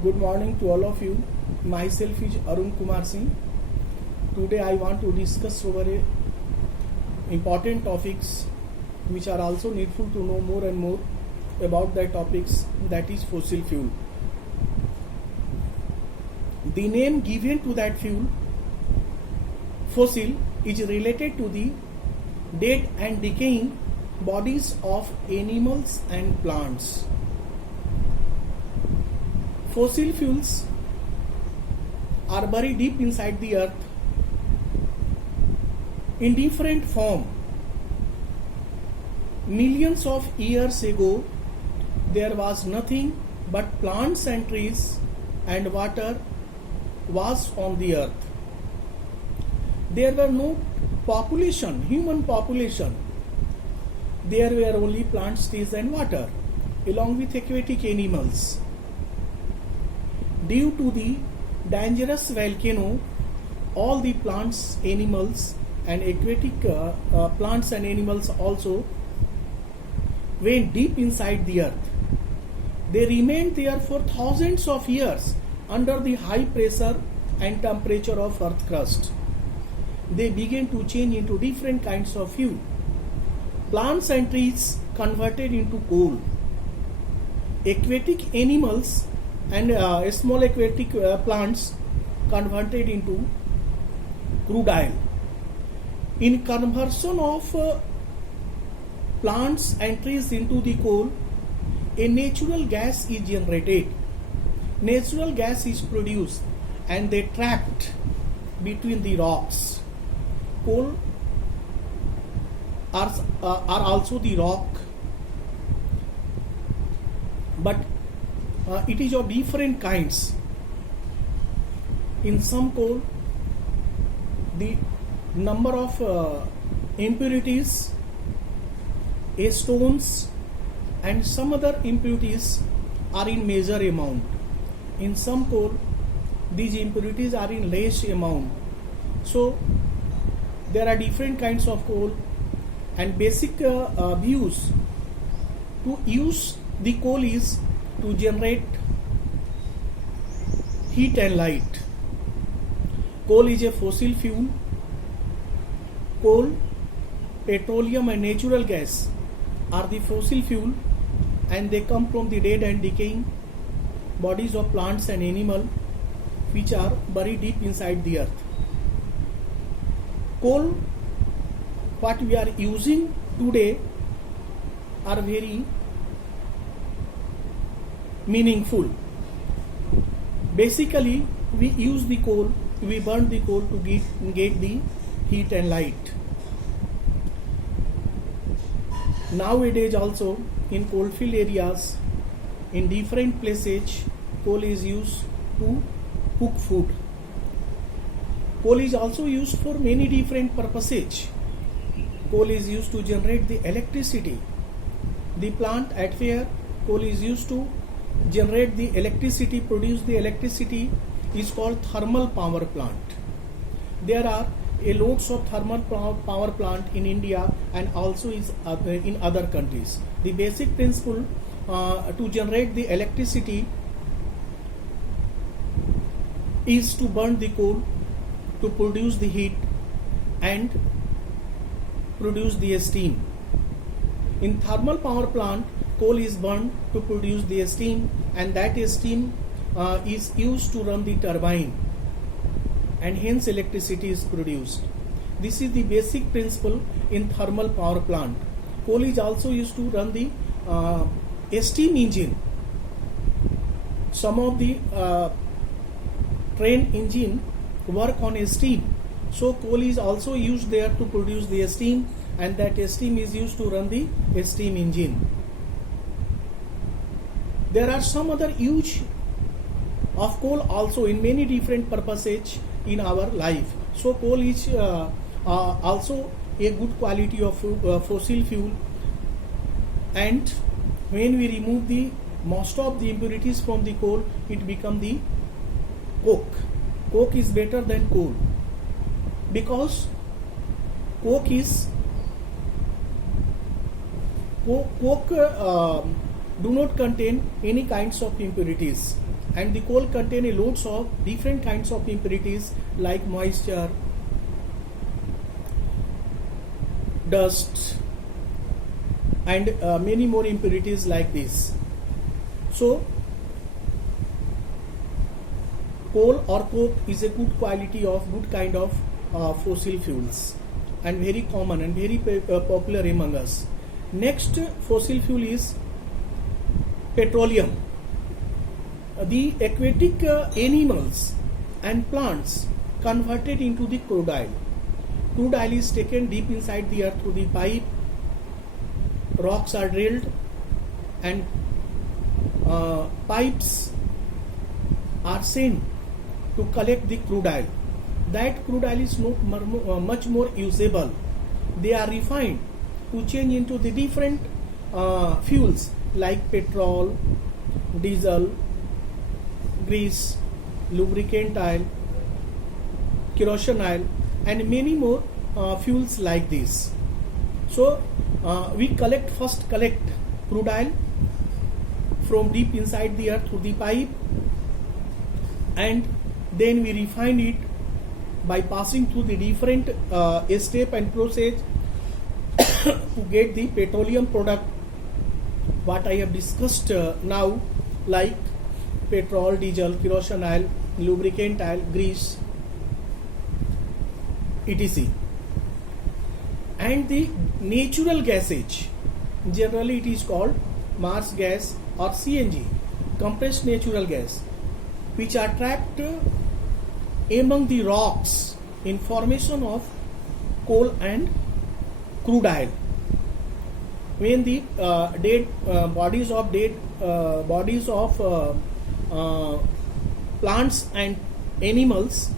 Good morning to all of you. Myself is Arun Kumar Singh. Today I want to discuss over important topics which are also needful to know more and more about the topics, that is fossil fuel. The name given to that fuel, fossil, is related to the dead and decaying bodies of animals and plants. Fossil fuels are buried deep inside the earth in different form. Millions of years ago, there was nothing but plants and trees and water was on the earth. There were no population, human population. There were only plants, trees and water, along with aquatic animals. Due to the dangerous volcano, all the plants, animals and aquatic plants and animals also went deep inside the earth. They remained there for thousands of years under the high pressure and temperature of earth crust. They began to change into different kinds of fuel. Plants and trees converted into coal. Aquatic animals and small aquatic plants converted into crude oil. In conversion of plants and trees into the coal, a natural gas is generated. Natural gas is produced and they trapped between the rocks. Coal are also the rock, but it is of different kinds. In some coal, the number of impurities, stones and some other impurities are in major amount. In some coal, these impurities are in less amount. So there are different kinds of coal, and basic views to use the coal is to generate heat and light. Coal is a fossil fuel. Coal, petroleum and natural gas are the fossil fuel, and they come from the dead and decaying bodies of plants and animals which are buried deep inside the earth. Coal, what we are using today, are very meaningful. Basically, we use the coal, we burn the coal to get the heat and light. Nowadays also, in coalfield areas, in different places, coal is used to cook food. Coal is also used for many different purposes. Coal is used to generate the electricity. The plant at where coal is used to generate the electricity, produce the electricity, is called thermal power plant. There are loads of thermal power plant in India and also in other countries. The basic principle to generate the electricity is to burn the coal to produce the heat and produce the steam. In thermal power plant, coal is burned to produce the steam, and that steam is used to run the turbine, and hence electricity is produced. This is the basic principle in thermal power plant. Coal is also used to run the steam engine. Some of the train engine work on steam. So coal is also used there to produce the steam, and that steam is used to run the steam engine. There are some other use of coal also in many different purposes in our life. So coal is also a good quality of fossil fuel, and when we remove the most of the impurities from the coal, it becomes the coke. Coke is better than coal because coke do not contain any kinds of impurities. and the coal contain a loads of different kinds of impurities like moisture, dust, and many more impurities like this. So coal or coke is a good quality of good kind of fossil fuels and very common and very popular among us. Next fossil fuel is petroleum. The aquatic animals and plants converted into the crude oil. Crude oil is taken deep inside the earth through the pipe. Rocks are drilled and pipes are sent to collect the crude oil. That crude oil is not much more usable. They are refined to change into the different fuels like petrol, diesel, grease, lubricant oil, kerosene oil, and many more fuels like this. So we first collect crude oil from deep inside the earth through the pipe, and then we refine it by passing through the different step and process to get the petroleum product what I have discussed now, like petrol, diesel, kerosene oil, lubricant oil, grease, etc. And the natural gases, generally it is called Mars gas or CNG, compressed natural gas, which are trapped among the rocks in formation of coal and crude oil. When the bodies of plants and animals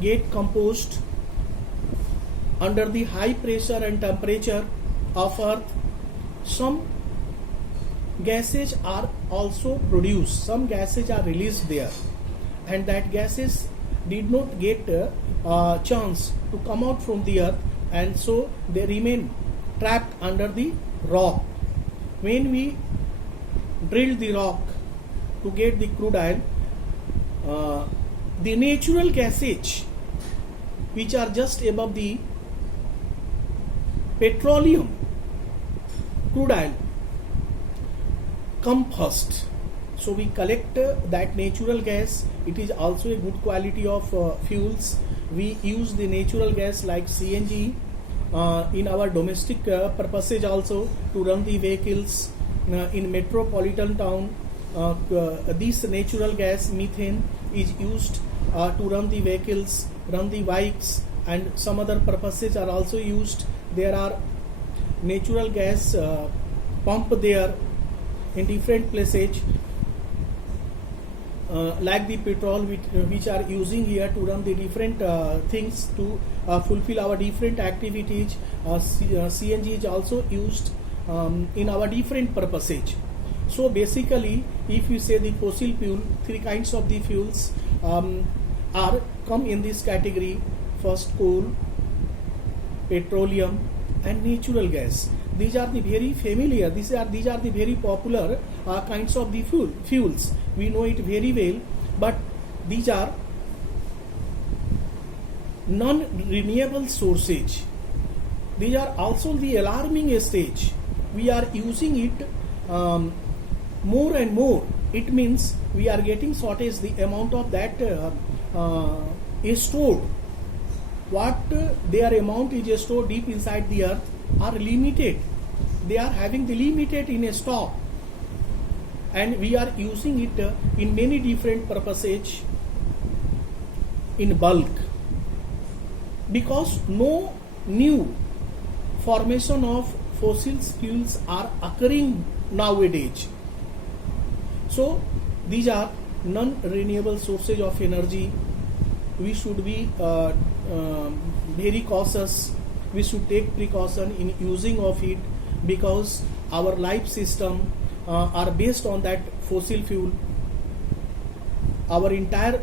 get composed under the high pressure and temperature of earth, some gases are also produced, some gases are released there, and that gases did not get a chance to come out from the earth, and so they remain trapped under the rock. When we drill the rock to get the crude oil, the natural gases which are just above the petroleum crude oil come first. So we collect that natural gas. It is also a good quality of fuels. We use the natural gas like CNG in our domestic purposes also to run the vehicles in metropolitan town. This natural gas methane is used to run the vehicles, run the bikes, and some other purposes are also used. There are natural gas pump there in different places, like the petrol which are using here to run the different things to fulfill our different activities. CNG is also used in our different purposes. So basically, if you say the fossil fuel, three kinds of the fuels are come in this category: first coal, petroleum, and natural gas. These are the very familiar, these are the very popular kinds of the fuels. We know it very well, but these are non-renewable sources. These are also the alarming stage. We are using it more and more. It means we are getting shortage. The amount of that is stored. What their amount is stored deep inside the earth are limited. They are having the limited in a stock, and we are using it in many different purposes in bulk, because no new formation of fossil fuels are occurring nowadays. So these are non-renewable sources of energy. We should be very cautious. We should take precaution in using of it, because our life system are based on that fossil fuel. Our entire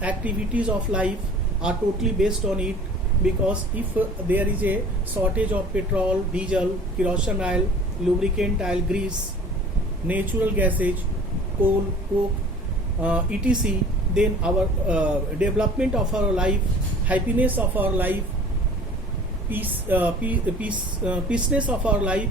activities of life are totally based on it, because if there is a shortage of petrol, diesel, kerosene oil, lubricant oil, grease, natural gases, coal, coke, etc. Then our development of our life, happiness of our life, peaceness of our life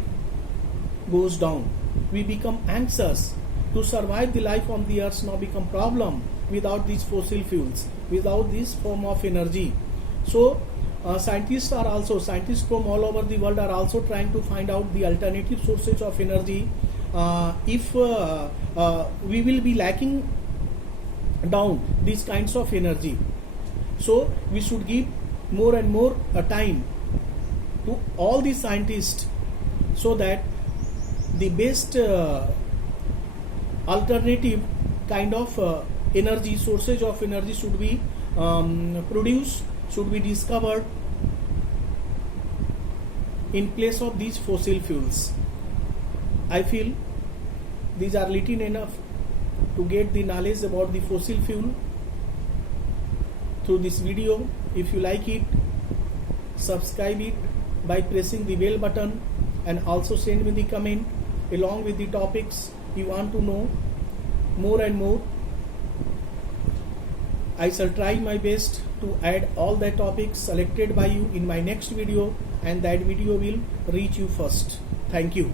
goes down. We become anxious. To survive the life on the earth now become problem without these fossil fuels, without this form of energy. So scientists from all over the world are also trying to find out the alternative sources of energy. If we will be lacking down these kinds of energy, so we should give more and more time to all the scientists, so that the best alternative kind of energy sources of energy should be produced, should be discovered in place of these fossil fuels. I feel these are little enough to get the knowledge about the fossil fuel through this video. If you like it, subscribe it by pressing the bell button, and also send me the comment along with the topics you want to know more and more. I shall try my best to add all the topics selected by you in my next video, and that video will reach you first. Thank you.